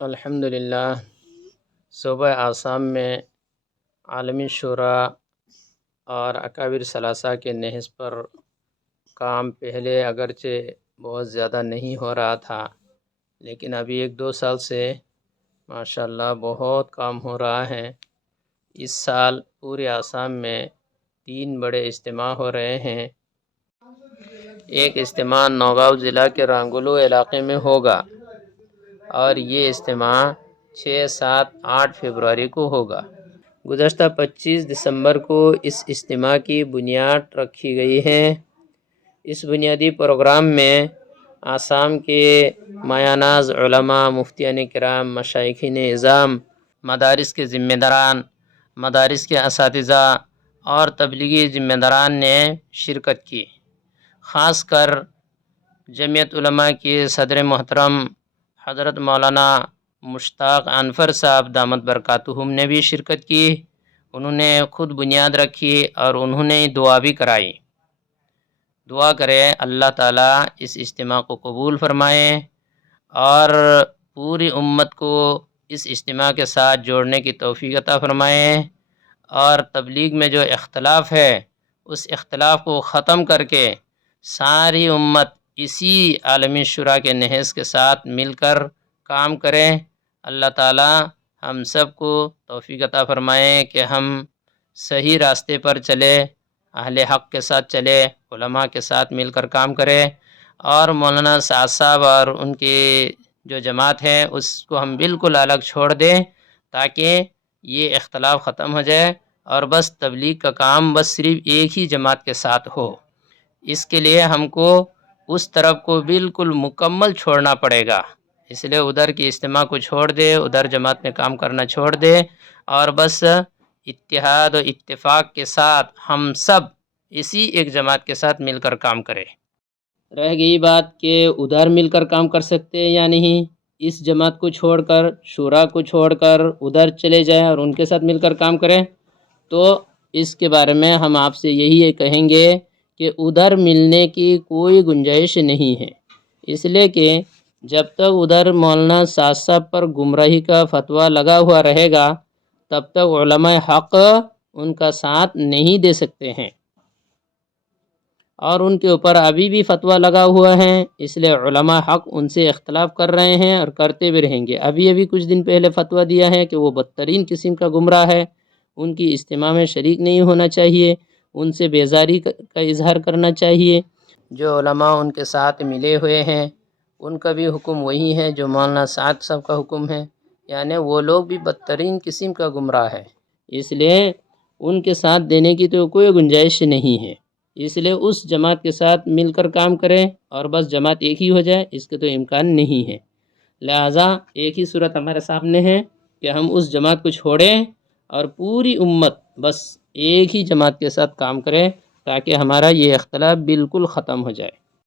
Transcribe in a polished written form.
الحمدللہ صوبہ آسام میں عالمی شورا اور اکابر ثلاثہ کے نہج پر کام پہلے اگرچہ بہت زیادہ نہیں ہو رہا تھا، لیکن ابھی 1-2 سال سے ماشاءاللہ بہت کام ہو رہا ہے۔ اس سال پورے آسام میں 3 بڑے اجتماع ہو رہے ہیں۔ ایک اجتماع نوگاؤں ضلع کے رانگولو علاقے میں ہوگا اور یہ اجتماع 6، 7، 8 فروری کو ہوگا۔ گزشتہ 25 دسمبر کو اس اجتماع کی بنیاد رکھی گئی ہے۔ اس بنیادی پروگرام میں آسام کے مایہ ناز علماء، مفتیان کرام، مشائخین اعظام، مدارس کے ذمہ داران، مدارس کے اساتذہ اور تبلیغی ذمہ داران نے شرکت کی۔ خاص کر جمعیت علماء کے صدر محترم حضرت مولانا مشتاق انور صاحب دامت برکاتہم نے بھی شرکت کی۔ انہوں نے خود بنیاد رکھی اور انہوں نے دعا بھی کرائی۔ دعا کرے اللہ تعالیٰ اس اجتماع کو قبول فرمائے اور پوری امت کو اس اجتماع کے ساتھ جوڑنے کی توفیق عطا فرمائے، اور تبلیغ میں جو اختلاف ہے اس اختلاف کو ختم کر کے ساری امت اسی عالمی شورا کے نہج کے ساتھ مل کر کام کریں۔ اللہ تعالیٰ ہم سب کو توفیق عطا فرمائے کہ ہم صحیح راستے پر چلے، اہل حق کے ساتھ چلے، علماء کے ساتھ مل کر کام کرے، اور مولانا سعد صاحب اور ان کی جو جماعت ہے اس کو ہم بالکل الگ چھوڑ دیں تاکہ یہ اختلاف ختم ہو جائے اور بس تبلیغ کا کام بس صرف ایک ہی جماعت کے ساتھ ہو۔ اس کے لیے ہم کو اس طرف کو بالکل مکمل چھوڑنا پڑے گا، اس لیے ادھر کی اجتماع کو چھوڑ دے، ادھر جماعت میں کام کرنا چھوڑ دے، اور بس اتحاد و اتفاق کے ساتھ ہم سب اسی ایک جماعت کے ساتھ مل کر کام کریں۔ رہ گئی بات کہ ادھر مل کر کام کر سکتے یا نہیں، اس جماعت کو چھوڑ کر، شورا کو چھوڑ کر ادھر چلے جائیں اور ان کے ساتھ مل کر کام کریں، تو اس کے بارے میں ہم آپ سے یہی کہیں گے کہ ادھر ملنے کی کوئی گنجائش نہیں ہے، اس لیے کہ جب تک ادھر مولانا سعد صاحب پر گمراہی کا فتویٰ لگا ہوا رہے گا تب تک علماء حق ان کا ساتھ نہیں دے سکتے ہیں، اور ان کے اوپر ابھی بھی فتویٰ لگا ہوا ہے، اس لیے علماء حق ان سے اختلاف کر رہے ہیں اور کرتے بھی رہیں گے۔ ابھی کچھ دن پہلے فتویٰ دیا ہے کہ وہ بدترین قسم کا گمراہ ہے، ان کی اجتماع میں شریک نہیں ہونا چاہیے، ان سے بیزاری کا اظہار کرنا چاہیے۔ جو علماء ان کے ساتھ ملے ہوئے ہیں ان کا بھی حکم وہی ہے جو مولانا سعد صاحب کا حکم ہے، یعنی وہ لوگ بھی بدترین قسم کا گمراہ ہے، اس لیے ان کے ساتھ دینے کی تو کوئی گنجائش نہیں ہے، اس لیے اس جماعت کے ساتھ مل کر کام کریں اور بس جماعت ایک ہی ہو جائے، اس کے تو امکان نہیں ہے۔ لہٰذا ایک ہی صورت ہمارے سامنے ہے کہ ہم اس جماعت کو چھوڑیں اور پوری امت بس ایک ہی جماعت کے ساتھ کام کریں تاکہ ہمارا یہ اختلاف بالکل ختم ہو جائے۔